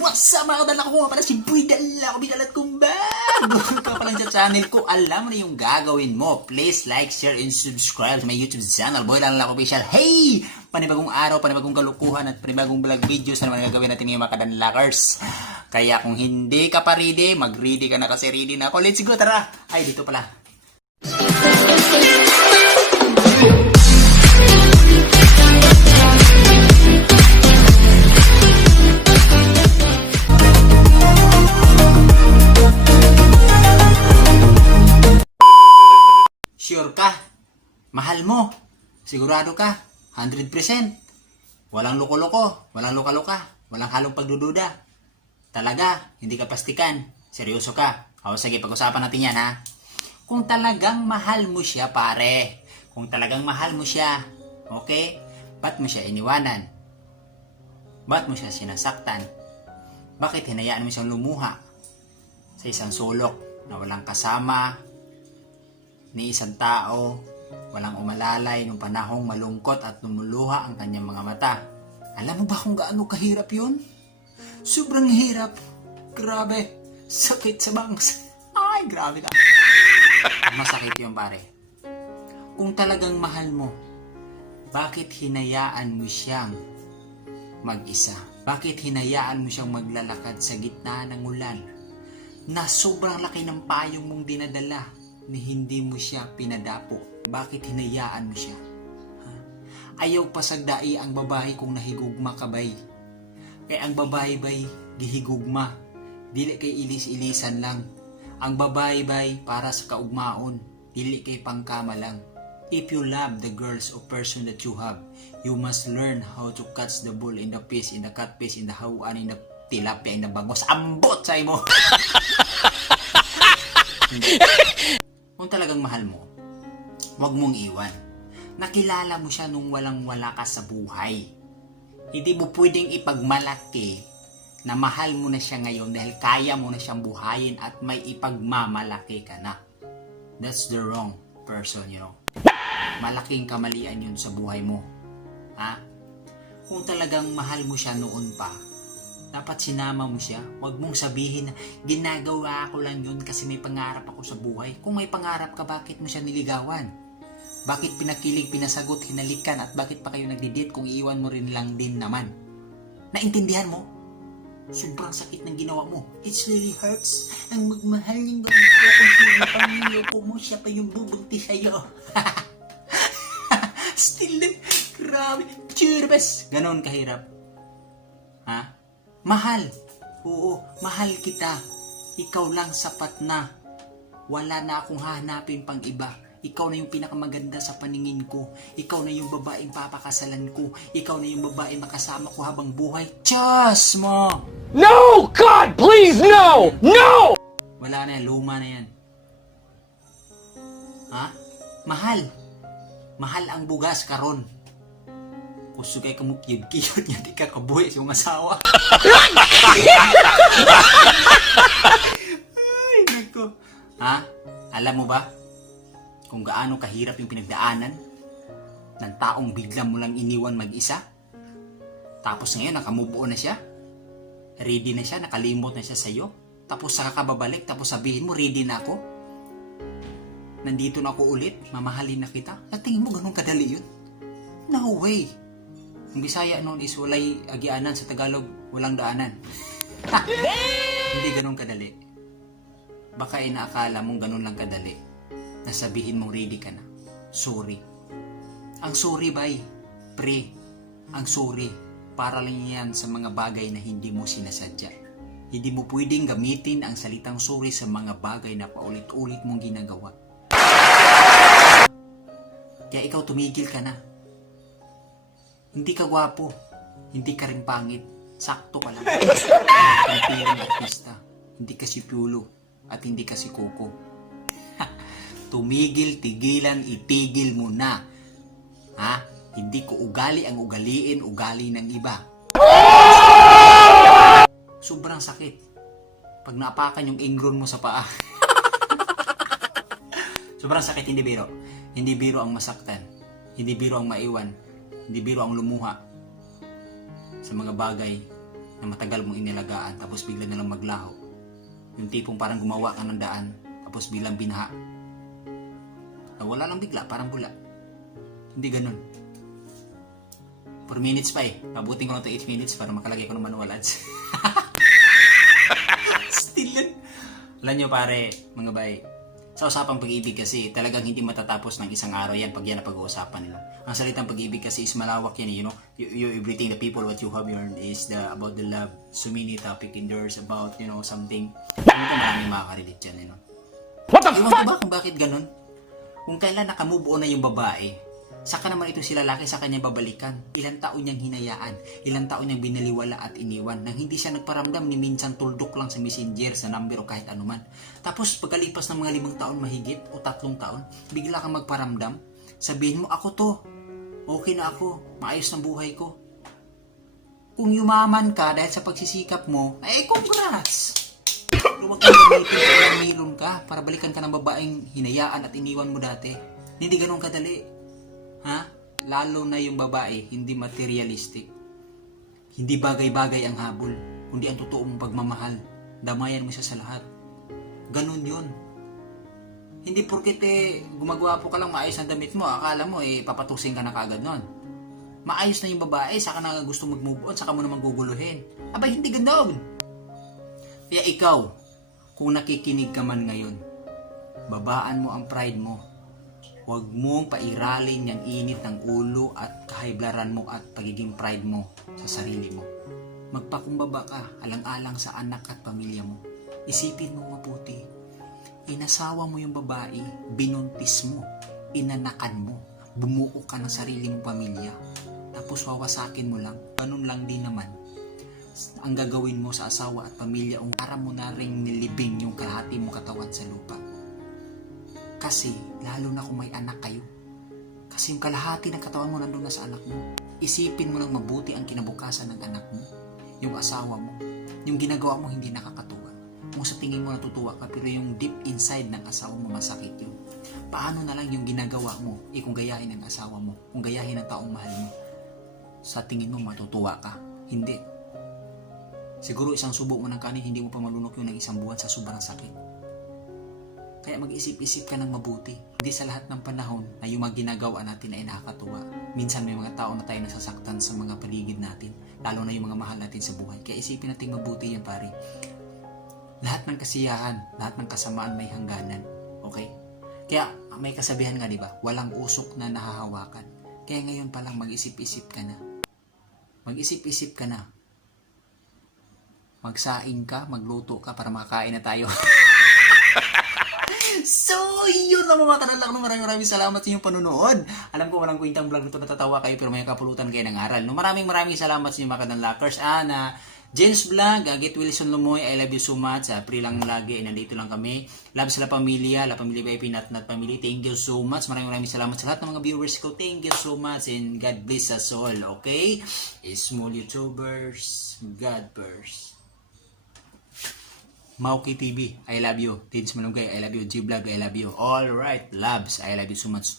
What's up mga kadala ko nga pala si Boy Dala ko bigalat kong bago ka pa lang sa channel ko. Alam mo na yung gagawin mo. Please like, share, and subscribe to my YouTube channel Boy Dala ko official. Hey! Panibagong araw, panibagong kalukuhan at panibagong vlog videos na naman gagawin natin ngayon mga kadanlakers. Kaya kung hindi ka pa ready, mag-ready ka na kasi ready na ako. Let's go, tara! Ay, dito pala. Sure ka? Mahal mo? Sigurado ka? 100%? Walang loko-loko? Walang luka-luka? Walang halong pagdududa? Talaga? Hindi ka pastikan? Seryoso ka? O sige, pag-usapan natin yan ha. Kung talagang mahal mo siya pare, kung talagang mahal mo siya, okay? Ba't mo siya iniwanan? Ba't mo siya sinasaktan? Bakit hinayaan mo siyang lumuha sa isang sulok na walang kasama, ni isang tao, walang umalalay nung panahong malungkot at lumuluha ang kanyang mga mata? Alam mo ba kung gaano kahirap yun? Sobrang hirap. Grabe. Sakit sa bangs. Ay, grabe ka. Masakit yun pare. Kung talagang mahal mo, bakit hinayaan mo siyang mag-isa? Bakit hinayaan mo siyang maglalakad sa gitna ng ulan na sobrang laki ng payong mong dinadala ni hindi mo siya pinadapo? Bakit hinayaan mo siya? Ha? Ayaw pasagdai ang babae kung nahigugma ka bay. Kaya ang babae bay, gihigugma. Dili kay ilis-ilisan lang. Ang babae bay para sa kaugmaon. Dili kay pangkama lang. If you love the girls or person that you have, you must learn how to catch the bull in the fish, in the catfish, in the hawan, in the tilapia, in the bangos. Ambot sa imo! Kung talagang mahal mo, huwag mong iwan. Nakilala mo siya nung walang-wala ka sa buhay. Hindi mo pwedeng ipagmalaki na mahal mo na siya ngayon dahil kaya mo na siyang buhayin at may ipagmamalaki ka na. That's the wrong person, you know. Malaking kamalian yun sa buhay mo. Ha? Kung talagang mahal mo siya noon pa, dapat sinama mo siya. Huwag mong sabihin na ginagawa ko lang yun kasi may pangarap ako sa buhay. Kung may pangarap ka, bakit mo siya niligawan? Bakit pinakilig, pinasagot, hinalikan at bakit pa kayo nagdidate kung iiwan mo rin lang din naman? Naintindihan mo? Sobrang sakit ng ginawa mo. It really hurts. Ang magmahal ng ganito kung sino pamilyo ko mo, siya pa yung bubunti sa'yo. Still, grabe. Cheers! Ganon kahirap. Ha? Mahal. Oo, mahal kita. Ikaw lang sapat na. Wala na akong hahanapin pang iba. Ikaw na yung pinakamaganda sa paningin ko. Ikaw na yung babaeng papakasalan ko. Ikaw na yung babaeng makasama ko habang buhay. Diyos mo! No! God, please, no! No! Wala na yan. Luma na yan. Ha? Mahal. Mahal ang bugas karon. Kusugay ka mo kiyod-kiyod nga di ka kabuhi sa mga asawa. Ay, nako. Ha? Alam mo ba kung gaano kahirap yung pinagdaanan ng taong bigla mo lang iniwan mag-isa? Tapos ngayon nakamove on na siya. Ready na siya, nakalimot na siya sa'yo. Tapos saka ka babalik, tapos sabihin mo, ready na ako. Nandito na ako ulit, mamahalin na kita. At tingin mo ganun kadali yun? No way! Ang Bisaya noon is walay agianan, sa Tagalog walang daanan. Hindi ganun kadali. Baka inaakala mong ganun lang kadali. Nasabihin mong ready ka na. Sorry. Ang sorry bay, pre. Ang sorry, para lang yan sa mga bagay na hindi mo sinasadya. Hindi mo pwedeng gamitin ang salitang sorry sa mga bagay na paulit-ulit mong ginagawa. Kaya ikaw tumigil ka na. Hindi ka gwapo, hindi ka rin pangit, sakto ka lang. Hindi ka artista, hindi ka si Piolo, at hindi ka si Coco. Tumigil, tigilan, itigil mo na. Ha? Hindi ko ugali ang ugaliin, ugali ng iba. Sobrang sakit pag naapakan yung ingron mo sa paa. Sobrang sakit, hindi biro. Hindi biro ang masaktan. Hindi biro ang maiwan. Hindi biro ang lumuha sa mga bagay na matagal mong inilagaan tapos bigla na lang maglaho. Yung tipong parang gumawa ka ng daan tapos bilang binaha. Nawala lang bigla, parang bula. Hindi ganun. 4 minutes pa eh. Pabutin ko na ito 8 minutes para makalagay ko ng manual ads. Still yan. Alam nyo pare, mga bay, sa usapang pag-ibig kasi talagang hindi matatapos ng isang araw yan pag yan ang pag-uusapan nila. Ang salitang pag-ibig kasi is malawak yan, you know. You everything, the people, what you have learned is about the love. So many topic in there's about, you know, something. Ano ko maraming makaka-relate yan, you know. What the Ewan fuck? ko ba kung bakit ganun? Kung kailan nakamove on na yung babae, saka naman ito si lalaki sa kanya babalikan. Ilang taon niyang hinayaan, ilang taon niyang binaliwala at iniwan nang hindi siya nagparamdam ni minsan tuldok lang sa messenger, sa number o kahit anuman. Tapos pagkalipas ng mga 5 taon mahigit o 3 taon, bigla kang magparamdam. Sabihin mo, ako to, okay na ako, maayos ng buhay ko. Kung yumaman ka dahil sa pagsisikap mo, eh congrats! Pero huwag kang gamitin kung mayroon ka para balikan ka ng babaeng hinayaan at iniwan mo dati. Hindi ganun kadali. Ha? Lalo na yung babae, hindi materialistic. Hindi bagay-bagay ang habol, kundi ang totoo mong pagmamahal. Damayan mo siya sa lahat. Ganun yun. Hindi porket gumagwapo ka lang maayos ang damit mo, akala mo papatusin ka na kagad nun. Maayos na yung babae, saka na gusto mag-move on, saka mo naman guguluhin. Abay, hindi ganoon. Kaya ikaw, kung nakikinig ka man ngayon, babaan mo ang pride mo. Huwag mong pairalin yung init ng ulo at kahiblaran mo at pagiging pride mo sa sarili mo. Magpakumbaba ka, alang-alang sa anak at pamilya mo. Isipin mo mabuti. Inasawa mo yung babae, binuntis mo, inanakan mo, bumuo ka ng sarili mong pamilya. Tapos wawasakin mo lang. Ganun lang din naman ang gagawin mo sa asawa at pamilya kung para mo na ring nilibing yung kalahati mong katawan sa lupa. Kasi, lalo na kung may anak kayo. Kasi yung kalahati ng katawan mo nandun na sa anak mo. Isipin mo lang mabuti ang kinabukasan ng anak mo. Yung asawa mo. Yung ginagawa mo hindi nakakatuwa. Kung sa tingin mo natutuwa ka, pero yung deep inside ng asawa mo masakit yun. Paano na lang yung ginagawa mo, kung gayahin ng asawa mo, kung gayahin ng taong mahal mo, sa tingin mo matutuwa ka? Hindi. Siguro isang subo mo ng kanin, hindi mo pa malunok yung ng isang buwan sa sobrang sakit. Kaya mag-isip-isip ka ng mabuti. Hindi sa lahat ng panahon na yung mga ginagawa natin ay nakakatuwa. Minsan may mga tao na tayo nasasaktan sa mga paligid natin. Lalo na yung mga mahal natin sa buhay. Kaya isipin natin mabuti yan pare. Lahat ng kasiyahan, lahat ng kasamaan may hangganan. Okay? Kaya may kasabihan nga diba? Walang usok na nahahawakan. Kaya ngayon palang mag-isip-isip ka na. Mag-isip-isip ka na. Magsaing ka, magluto ka para makakain na tayo. So, yun lang mga tanong. Maraming salamat sa inyong panunood. Alam ko walang kwentang vlog nito, natatawa kayo pero may kapulutan kayo ng aral. No, maraming salamat sa inyong mga kanalakers. James Vlog, Get Wilson Lumoy, I love you so much. Free lang lagi, nandito lang kami. Love sa La Familia VIP, Not Family. Thank you so much. Maraming salamat sa lahat ng mga viewers ko. Thank you so much and God bless us all. Okay? Small YouTubers, God first. Mauki TV, I love you. Tins Manugay, I love you. G-Vlog, I love you. Alright, loves, I love you so much.